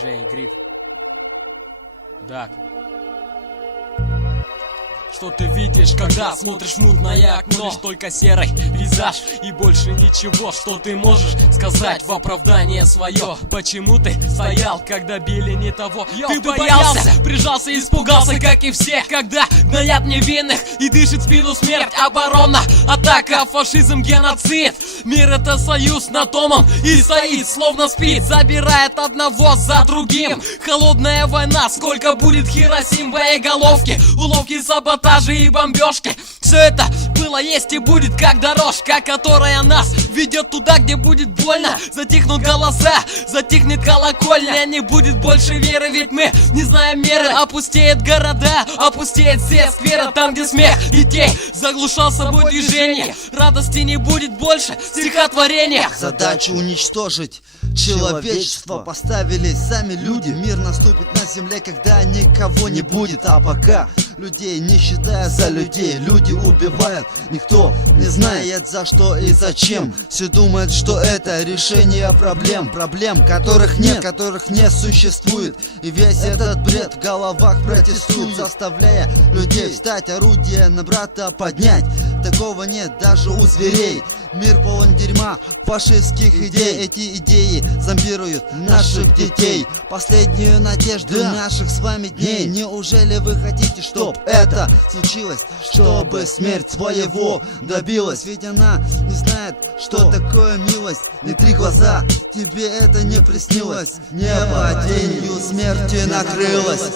Джей Грит. Так. Что ты видишь, когда смотришь в мутное окно? Лишь только серый пейзаж и больше ничего. Что ты можешь сказать в оправдание свое? Почему ты стоял, когда били не того? Ты боялся, прижался и испугался, как и все. Когда гноят невинных и дышит в спину смерть. Оборона, атака, фашизм, геноцид. Мир — это союз на томом и стоит, словно спит. Забирает одного за другим. Холодная война, сколько будет Хиросим, боеголовки, уловки, саботажи и бомбежки. Все это было, есть и будет, как дорожка, которая нас ведет туда, где будет больно. Затихнут голоса, затихнет колокольня. Не будет больше веры, ведь мы не знаем меры. Опустеет города, опустеет все скверы. Там, где смех детей заглушал собой движение. Радости не будет больше, стихотворения. Задачу уничтожить человечество поставили сами люди. Мир наступит на земле, когда никого не будет. А пока людей не считая за людей, люди убивают. Никто не знает за что и зачем. Все думают, что это решение проблем. Проблем, которых нет, которых не существует. И весь этот бред в головах протестует, заставляя людей встать, орудие на брата поднять. Такого нет даже у зверей. Мир полон дерьма, фашистских идей. Эти идеи зомбируют наших детей. Последнюю надежду наших с вами дней. Неужели вы хотите, чтоб это случилось? Чтобы смерть своего добилась? Ведь она не знает, что такое милость. Не три глаза, тебе это не приснилось. Небо тенью смерти накрылось.